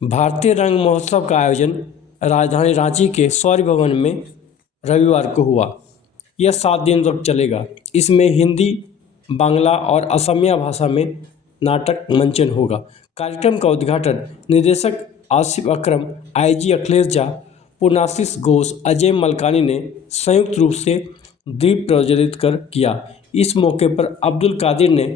भारतीय रंग महोत्सव का आयोजन राजधानी रांची के शौर्य भवन में रविवार को हुआ। यह 7 दिन तक चलेगा। इसमें हिंदी, बांग्ला और असमिया भाषा में नाटक मंचन होगा। कार्यक्रम का उद्घाटन निर्देशक आसिफ अकरम, आईजी अखिलेश झा, पूर्णाशीष घोष, अजय मल्कानी ने संयुक्त रूप से दीप प्रज्वलित कर किया। इस मौके पर अब्दुल कादिर ने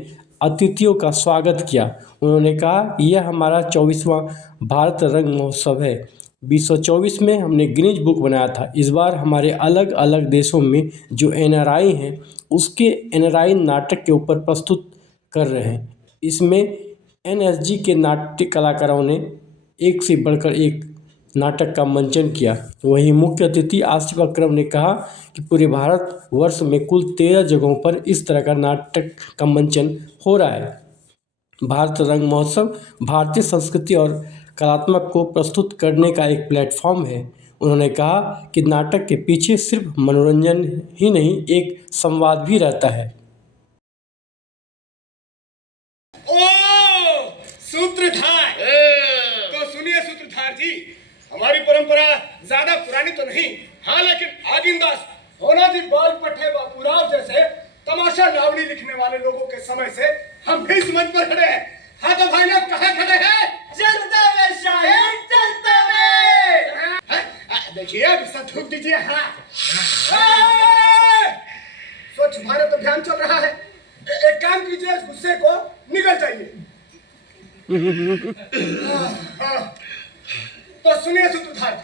अतिथियों का स्वागत किया। उन्होंने कहा, यह हमारा 24वां भारत रंग महोत्सव है। 2024 में हमने गिनीज बुक बनाया था। इस बार हमारे अलग अलग देशों में जो एनआरआई हैं, उसके एनआरआई नाटक के ऊपर प्रस्तुत कर रहे हैं। इसमें एनएसजी के नाट्य कलाकारों ने एक से बढ़कर एक नाटक का मंचन किया। वहीं मुख्य अतिथि आसिफ अकरम ने कहा कि पूरे भारत वर्ष में कुल 13 जगहों पर इस तरह का नाटक का मंचन हो रहा है। भारत रंग महोत्सव भारतीय संस्कृति और कलात्मक को प्रस्तुत करने का एक प्लेटफॉर्म है। उन्होंने कहा कि नाटक के पीछे सिर्फ मनोरंजन ही नहीं, एक संवाद भी रहता है। सूत्रधार, तो सुनिए सूत्रधार जी, हमारी परंपरा ज्यादा पुरानी तो नहीं, हाँ, लेकिन आगिंदास होना जी बाल पट्टे बापूराव जैसे तमाशा नावड़ी लिखने वाले लोगों के समय से हम भी इस मंच पर खड़े हैं। हाँ तो भाई लोग कहाँ खड़े हैं? चलते हुए शायर, चलते हुए। देखिए अब इसका थूक दीजिए। हाँ, स्वच्छ भारत अभियान चल रहा है। एक काम कीजिए, इस गुस्से को निकल जाइए। तो सुनिए सूत्रधार,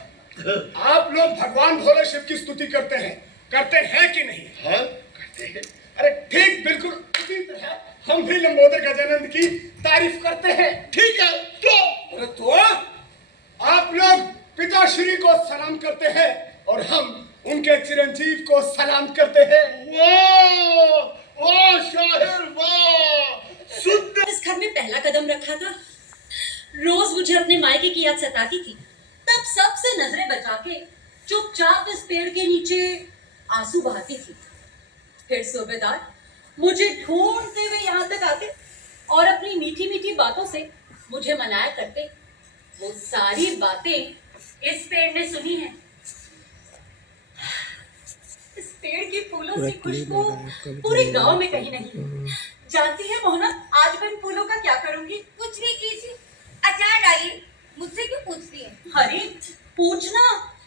आप लोग भगवान भोले शिव की स्तुति करते हैं कि नहीं? हाँ, करते हैं। अरे ठीक बिल्कुल उसी तरह हम भी लंबोदर गजानंद की तारीफ करते हैं। ठीक है, तो आप लोग पिताश्री को सलाम करते हैं और हम उनके चिरंजीव को सलाम करते हैं। वाह शाहिर वाह। इस घर में पहला कदम रखा था। रोज मुझे अपने मायके की याद सताती थी। तब सबसे नजरें बचा के चुपचाप इस पेड़ के नीचे आंसू बहाती थी। फिर सूबेदार मुझे ढूंढते हुए यहाँ तक आते और अपनी मीठी मीठी बातों से मुझे मनाया करते। वो सारी बातें इस पेड़ ने सुनी है। इस पेड़ की फूलों की खुशबू पूरे गांव में कहीं नहीं। जानती है मोहना, आज मैं इन फूलों का क्या करूंगी? कुछ भी कीजिए, अचार डालिए। मुझसे क्यों पूछती है? अरे पूछना।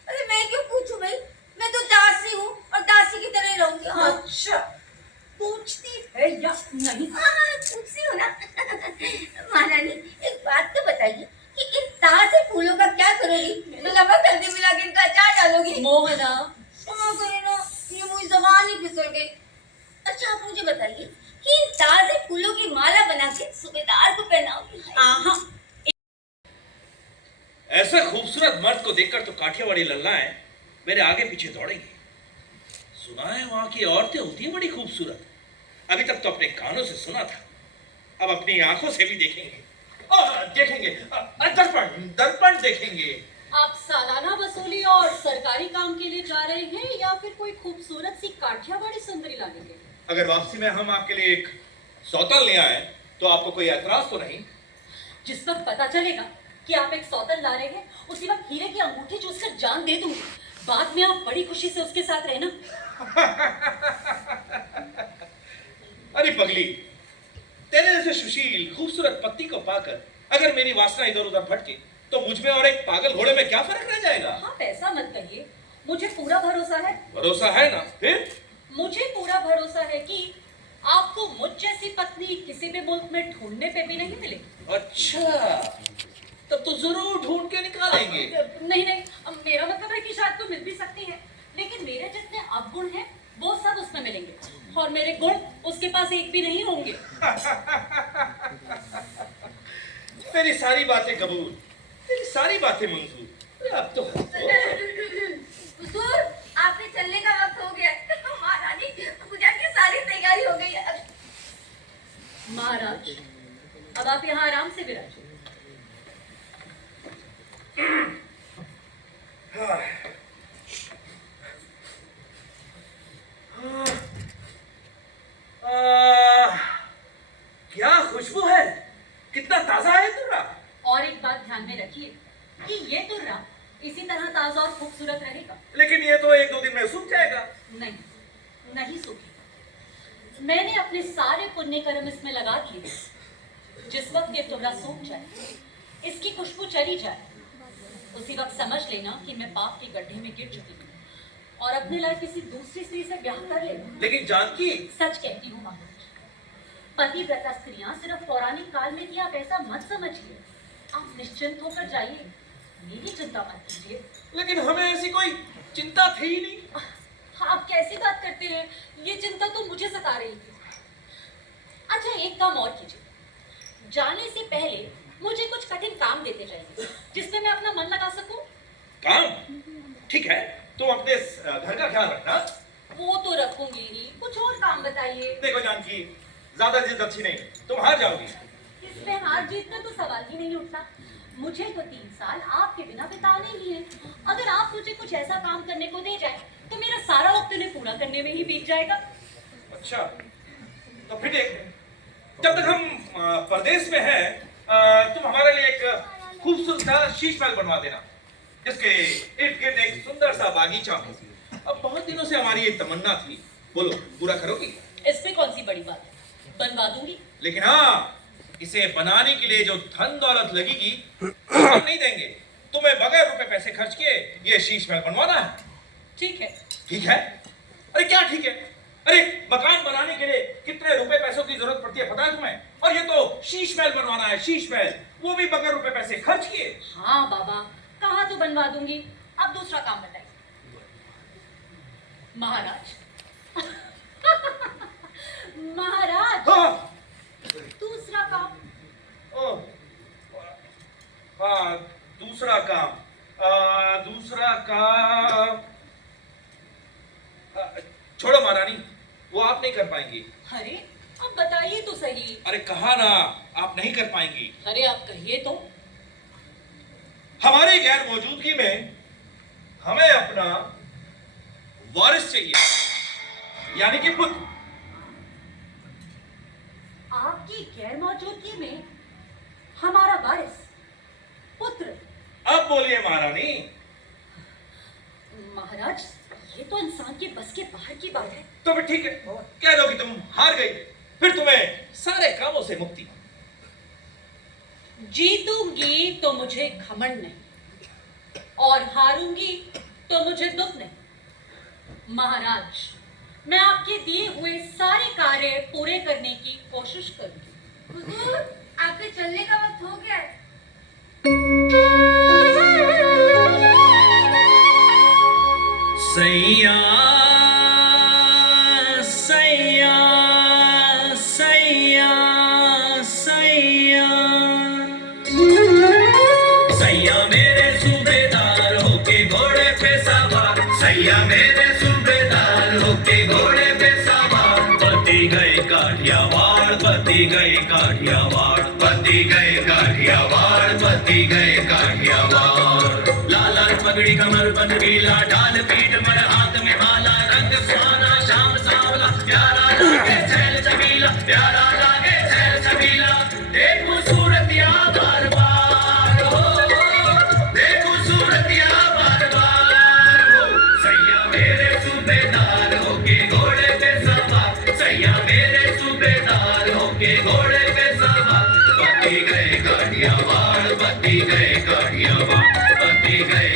अरे मैं क्यों पूछूं भाई? मैं तो दासी हूँ और दासी की तरह रहूंगी। हाँ। अच्छा, पूछती है या नहीं? हाँ, पूछती हूँ ना। महारानी, एक बात तो बताइए कि इन ताजे फूलों का क्या करोगी? नमक हल्दी मिला के इनका अचार डालोगी? मोहना, क्षमा करें ना, ये मुझे जबान ही फिसल गई। अच्छा आप मुझे बताइए कि इन ताजे फूलों की माला बना के सूबेदार को पहनाओगी? हाँ। ऐसे खूबसूरत मर्द को देखकर तो काठियावाड़ी लल्लाएं मेरे आगे पीछे दौड़ेंगे। सुना है वहां की औरतें होती हैं बड़ी खूबसूरत। अभी तक तो अपने कानों से सुना था, अब अपनी आंखों से भी देखेंगे। दर्पण देखेंगे। आप सालाना वसूली और सरकारी काम के लिए जा रहे हैं या फिर कोई खूबसूरत सी काठियावाड़ी सुंदरी लाएंगे? अगर वापसी में हम आपके लिए एक सौतन ले आए तो आपको कोई ऐतराज तो नहीं? जिस वक्त पता चलेगा कि आप एक सौतन ला रहे हैं, उसी वक्त हीरे की अंगूठी चूसकर जान दे दूंगी। बाद में आप बड़ी खुशी से उसके साथ रहना। अरे पगली, तेरे जैसे सुशील खूबसूरत पत्नी को पाकर अगर मेरी वासना इधर उधर भटके तो मुझ में और एक पागल घोड़े में क्या फर्क रह जाएगा? हाँ, ऐसा मत कहिए। मुझे पूरा भरोसा है। भरोसा है ना? फिर मुझे पूरा भरोसा है कि आपको मुझ जैसी पत्नी किसी भी मुल्क में ढूंढने पे भी नहीं मिलेगी। अच्छा, तब तो जरूर ढूंढ के निकालेंगे। नहीं, मेरा मतलब है कि शायद तो मिल भी सकती है, लेकिन मेरे जितने अवगुण हैं वो सब उसमें मिलेंगे और मेरे गुण उसके पास एक भी नहीं होंगे। तेरी सारी बातें कबूल, तेरी सारी बातें मंजूर। अब तो हुजूर, आपने चलने का वक्त हो गया। महारानी, पूजा की सारी तैयारी हो गई है। महाराज, अब आप यहाँ आराम से विराजिए। क्या खुशबू है, कितना ताजा है तेरा। और एक बात ध्यान में रखिए, रखिए कि ये तुर्रा इसी तरह ताजा और खूबसूरत रहेगा। लेकिन ये तो 1-2 दिन में सूख जाएगा। नहीं, नहीं सूखेगा। मैंने अपने सारे पुण्य कर्म इसमें लगा दिए। जिस वक्त ये तुर्रा सूख जाए, इसकी खुशबू चली जाए, उसी वक्त समझ लेना कि मैं पाप के गड्ढे में गिर चुकी हूँ और अपने लायक किसी दूसरी स्त्री से ब्याह कर लेना। लेकिन जानकी, सच कहती हूँ महाराज, पतिव्रता स्त्रियां सिर्फ पौराणिक काल में थी, आप ऐसा मत समझिए। आप निश्चिंत होकर जाइए, मेरी चिंता मत कीजिए। लेकिन हमें ऐसी कोई चिंता थी ही नहीं। आप कैसी बात करते हैं? ये चिंता तो मुझे सता रही थी। अच्छा, एक काम और कीजिए, जाने से पहले मुझे कुछ कठिन काम देते जाइए जिसमें मैं अपना मन लगा सकूं। काम? ठीक है, तुम अपने घर का ख्याल रखना। वो तो रखूंगी ही, कुछ और काम बताइए। देखो जानकी, ज्यादा जिद अच्छी नहीं, तुम हार जाओगी। इसमें हार जीत का तो सवाल ही नहीं उठता। मुझे तो 3 साल आपके बिना बिताने ही है। अगर आप मुझे कुछ ऐसा काम करने को दे जाए तो मेरा सारा वक्त उन्हें पूरा करने में ही बीत जाएगा। अच्छा, तो फिर देख, जब तक हम परदेश में हैं, तुम हमारे लिए एक खूबसूरत सा शीश महल बनवा देना, जिसके इर्द गिर्द एक सुंदर सा बागीचा हो। अब बहुत दिनों से हमारी ये तमन्ना थी, बोलो पूरा करोगी? इसमें कौन सी बड़ी बात है, बनवा दूंगी। लेकिन हाँ, इसे बनाने के लिए जो धन दौलत लगेगी हम नहीं देंगे। तुम्हें बगैर रुपए पैसे खर्च किए ये शीश महल बनवाना है। ठीक है। ठीक है? अरे क्या ठीक है? अरे मकान बनाने के लिए कितने रुपए पैसों की जरूरत पड़ती है पता है तुम्हें? और ये तो शीश महल बनवाना है, शीश महल, वो भी बगैर रुपए पैसे खर्च किए। हाँ बाबा, कहा तो बनवा दूंगी। अब दूसरा काम बताइए महाराज। महाराज, हाँ, दूसरा काम। ओह, हाँ, दूसरा काम, दूसरा काम, छोड़ो महारानी, वो आप नहीं कर पाएंगी। अरे अब बताइए तो सही। अरे कहा ना, आप नहीं कर पाएंगी। अरे आप कहिए तो। हमारी गैर मौजूदगी में हमें अपना वारिस चाहिए, यानी कि पुत्र। आपकी गैर मौजूदगी में हमारा वारिस, पुत्र? अब बोलिए महारानी। महाराज, ये तो इंसान के बस के बाहर की बात है। तो फिर ठीक है, कह दो कि तुम हार गई, फिर तुम्हें सारे कामों से मुक्ति। जीतूंगी तो मुझे घमंड नहीं, और हारूंगी तो मुझे दुख नहीं। महाराज, मैं आपके दिए हुए सारे कार्य पूरे करने की कोशिश करूंगी। हुजूर, आपके चलने का वक्त हो गया है। सैया सैया सैया सैया सैया मेरे सूबेदार होके घोड़े पे सवार, सैया मेरे सूबेदार होके घोड़े पे सवार। बती गए काठियावाड़, बती गए काठियावाड़, बती गए काठियावाड़, बती गए काठियावाड़। लाल लाल पगड़ी कमर बन गीला, ढाल पीठ पर हाथ में माला, रंग सुहाना शाम सांवला, प्यारा लागे छैल छबीला, प्यारा लागे छैल छबीला। देखो सूरतिया बार बार हो, देखो सूरतिया बार बार हो। सैया मेरे सूबेदार होके घोड़े पे सवार, सैया मेरे सूबेदार होके घोड़े पे सवार। बत्ती गए काठियावाड़, बत्ती गए काठियावाड़, बत्ती गए